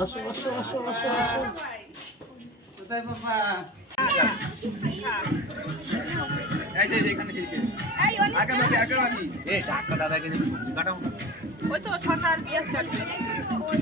আসো আসো আসো আসো আসো। কোথায় বাবা ওই তো এখানে খিড়কি এই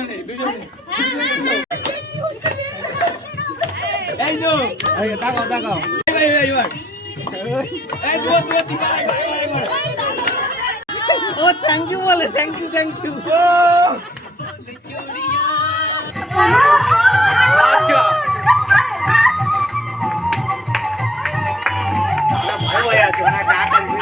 দুজনে দুজনে দুজনে এই তো এই দেখাও দেখাও এই এই এই এই দুয়া দুয়া তিন ও থ্যাংক ইউ বলে থ্যাংক ইউ থ্যাংক ইউ আচ্ছা ভাই ভাই আছে না কাট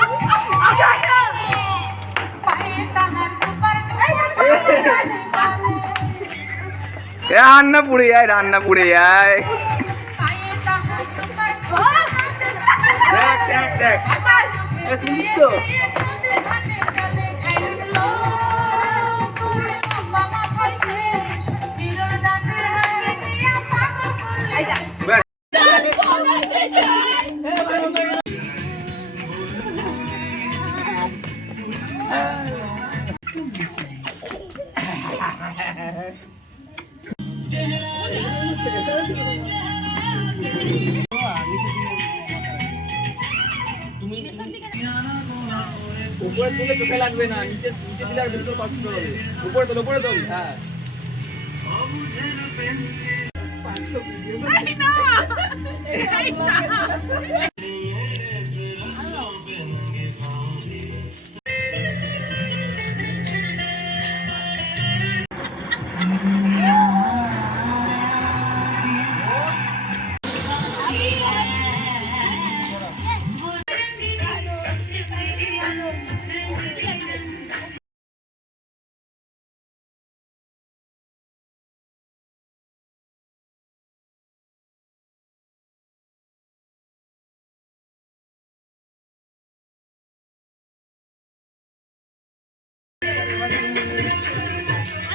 রান্না পুড়ে যায় রান্না পুড়ে যায়। দেখ। উপরে তুলে চোখে লাগবে না! ভিতরে কষ্ট হবে হ্যাঁ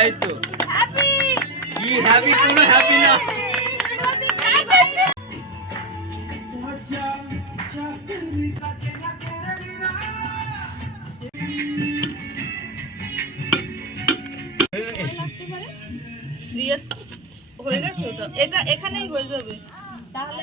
এই তো। কি হ্যাপি কোনো হ্যাপি না। সিরিয়াস হয়ে গেছে? ওটা এটা এখানেই হয়ে যাবে। তাহলে